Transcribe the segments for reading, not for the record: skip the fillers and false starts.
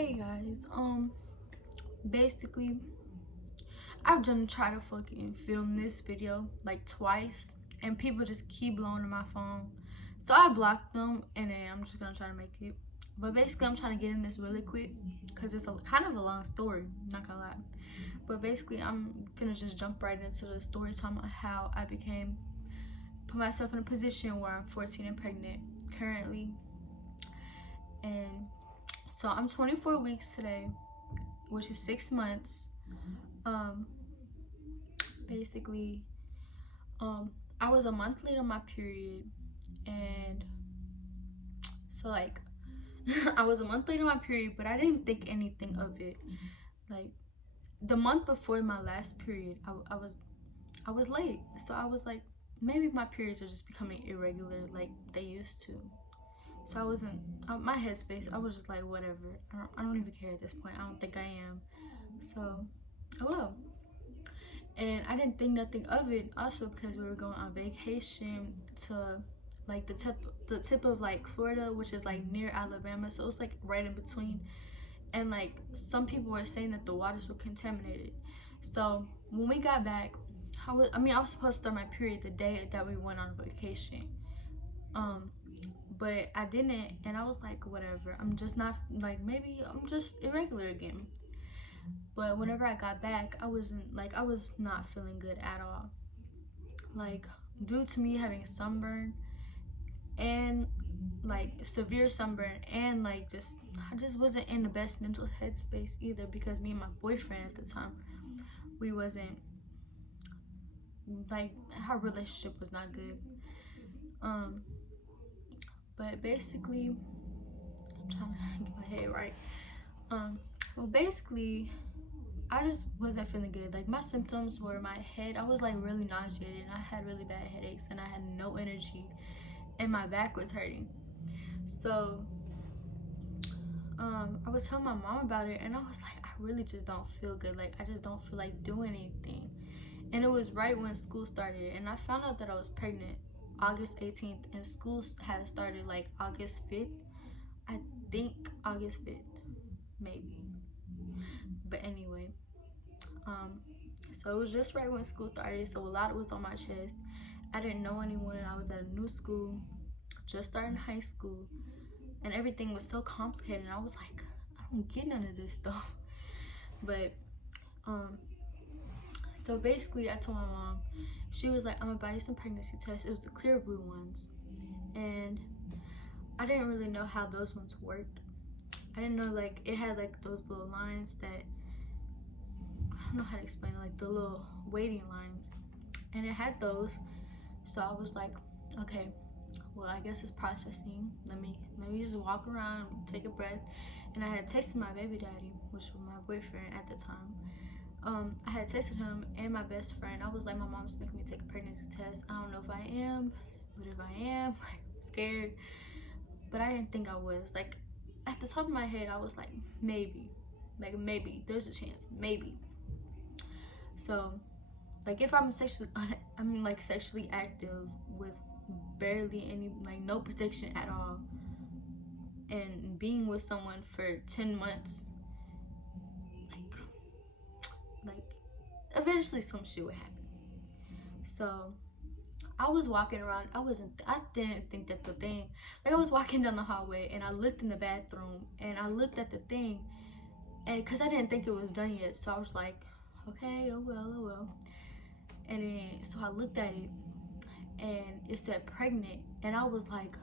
Hey guys, basically, I've done tried to fucking film this video like twice, and people just keep blowing up my phone. So I blocked them, and then I'm just gonna try to make it. But basically, I'm trying to get in this really quick because it's kind of a long story. Not gonna lie. But basically, I'm gonna just jump right into the story talking about how I put myself in a position where I'm 14 and pregnant currently, and so I'm 24 weeks today, which is 6 months. Um, basically, I was a month late on my period, and so like, I was a month late on my period, but I didn't think anything of it. Like the month before my last period, I was late, so I was like, maybe my periods are just becoming irregular like they used to. So I wasn't my headspace. I was just like, whatever. I don't even care at this point. I don't think I am. So, oh well. And I didn't think nothing of it also because we were going on vacation to like the tip of like Florida, which is like near Alabama, so it's like right in between. And like some people were saying that the waters were contaminated. So when we got back, I was supposed to start my period the day that we went on vacation. um but I didn't, and I was like, whatever, I'm just not, like, maybe I'm just irregular again. But whenever I got back, I was not feeling good at all. Like, due to me having sunburn and like severe sunburn, and like I just wasn't in the best mental headspace either, because me and my boyfriend at the time, we wasn't, like, our relationship was not good. Um but basically, I'm trying to get my head right. Well, basically, I just wasn't feeling good. Like, my symptoms were my head. I was like really nauseated, and I had really bad headaches, and I had no energy, and my back was hurting. So, I was telling my mom about it, and I was like, I really just don't feel good. Like, I just don't feel like doing anything. And it was right when school started, and I found out that I was pregnant August 18th, and school had started like August 5th. I think August 5th, maybe. But anyway, um, so it was just right when school started, so a lot was on my chest. I didn't know anyone. I was at a new school, just starting high school, and everything was so complicated. And I was like, I don't get none of this stuff. But um, so basically, I told my mom. She was like, I'm gonna buy you some pregnancy tests. It was the clear blue ones, and I didn't really know how those ones worked. I didn't know, like, it had like those little lines that, I don't know how to explain it, like the little waiting lines, and it had those. So I was like, okay, well, I guess it's processing. Let me just walk around, take a breath. And I had texted my baby daddy, which was my boyfriend at the time. I had texted him and my best friend. I was like, my mom's making me take a pregnancy test. I don't know if I am, but if I am, like, I'm scared. But I didn't think I was. Like, at the top of my head, I was like, maybe. Like, maybe. There's a chance. Maybe. So, like, if I'm like sexually active with barely any, like, no protection at all, and being with someone for 10 months, like eventually some shit would happen. So I was walking around. I didn't think that the thing, like, I was walking down the hallway, and I looked in the bathroom, and I looked at the thing, and because I didn't think it was done yet, so I was like, okay, oh well, oh well. And then so I looked at it, and it said pregnant, and I was like,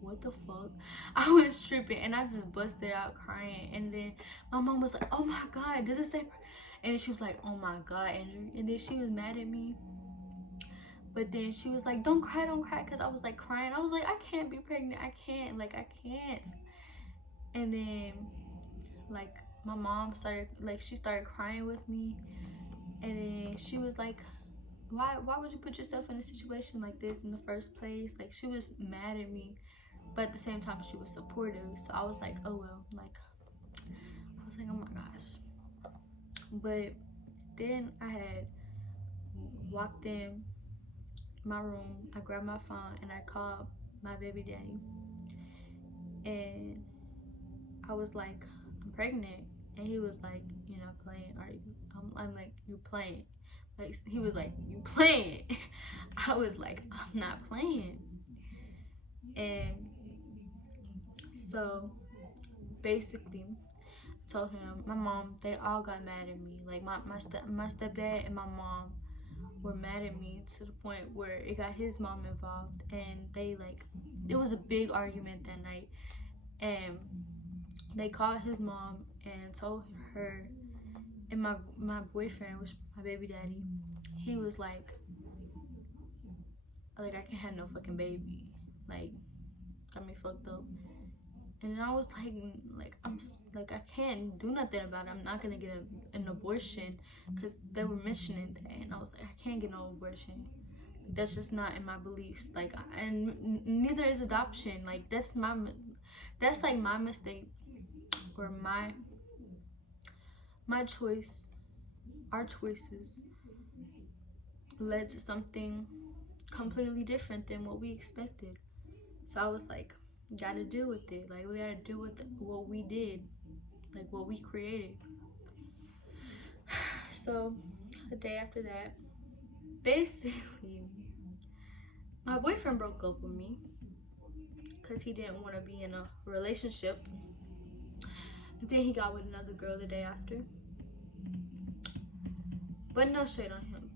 what the fuck? I was tripping, and I just busted out crying. And then my mom was like, oh my god, does it say and she was like, oh my god, Andrew. And then she was mad at me, but then she was like, don't cry, because I was like crying. I was like, I can't be pregnant, I can't, like, I can't. And then, like, my mom started, like, she started crying with me, and then she was like, why would you put yourself in a situation like this in the first place? Like, she was mad at me, but at the same time she was supportive. So I was like, oh well, like, I was like, oh my gosh. But then I had walked in my room, I grabbed my phone, and I called my baby daddy, and I was like, I'm pregnant. And he was like, you're not playing, are you? I'm like, you're playing. Like, he was like, you playing? I was like, I'm not playing. And so basically, I told him, my mom, they all got mad at me. Like my stepdad and my mom were mad at me to the point where it got his mom involved, and they like, it was a big argument that night, and they called his mom and told her, and my boyfriend, which my baby daddy, he was like I can't have no fucking baby, like got me fucked up. And I was like I'm like, I can't do nothing about it. I'm not gonna get an abortion, because they were mentioning that, and I was like, I can't get no abortion. That's just not in my beliefs. Like, and neither is adoption. Like, that's like my mistake, or my choice. Our choices led to something completely different than what we expected. So I was like, gotta deal with it. Like, we gotta deal with what we did, like what we created. So the day after that, basically, my boyfriend broke up with me because he didn't want to be in a relationship. And then he got with another girl the day after. But no shade on him.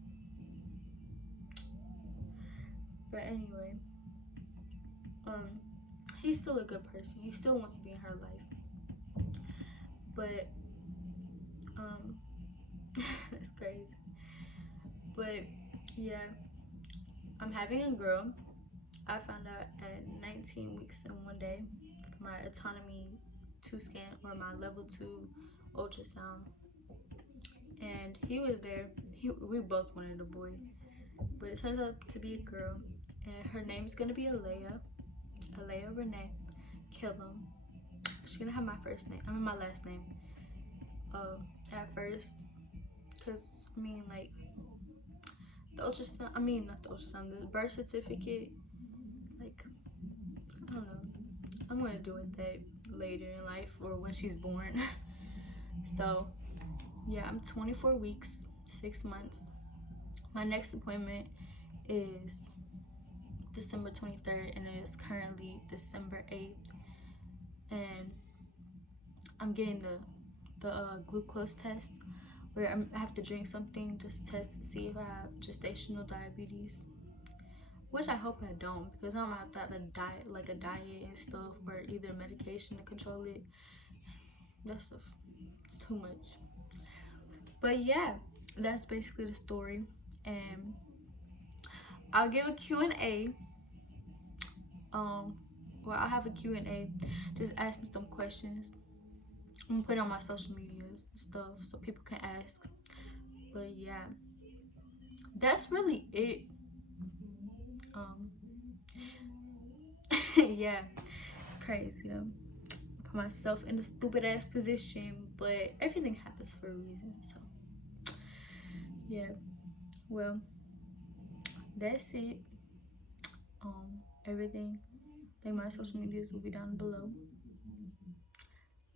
But anyway, he's still a good person. He still wants to be in her life. But that's crazy. But yeah, I'm having a girl. I found out at 19 weeks and 1 day for my autonomy 2 scan, or my level 2 ultrasound. And he was there. We both wanted a boy, but it turns out to be a girl, and her name's gonna be Alea Renee Killam. She's gonna have my first name. I mean, my last name. At first, because I mean, like, the ultrasound. I mean, not the ultrasound. The birth certificate. Like, I don't know. I'm gonna do it that later in life, or when she's born. So yeah, I'm 24 weeks, 6 months. My next appointment is December 23rd, and it is currently December 8th. And I'm getting the glucose test, where I have to drink something just to test to see if I have gestational diabetes, which I hope I don't, because I'm gonna have to have a diet and stuff, or either medication to control it. That stuff is too much. But yeah, that's basically the story, and I'll give a Q&A. Well, I'll have a Q&A. Just ask me some questions. I'm gonna put it on my social medias and stuff so people can ask. But yeah, that's really it. Yeah, it's crazy though. Put myself in a stupid ass position, but everything happens for a reason. So yeah, well, that's it. Everything, like, my social medias will be down below.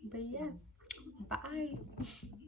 But yeah, bye.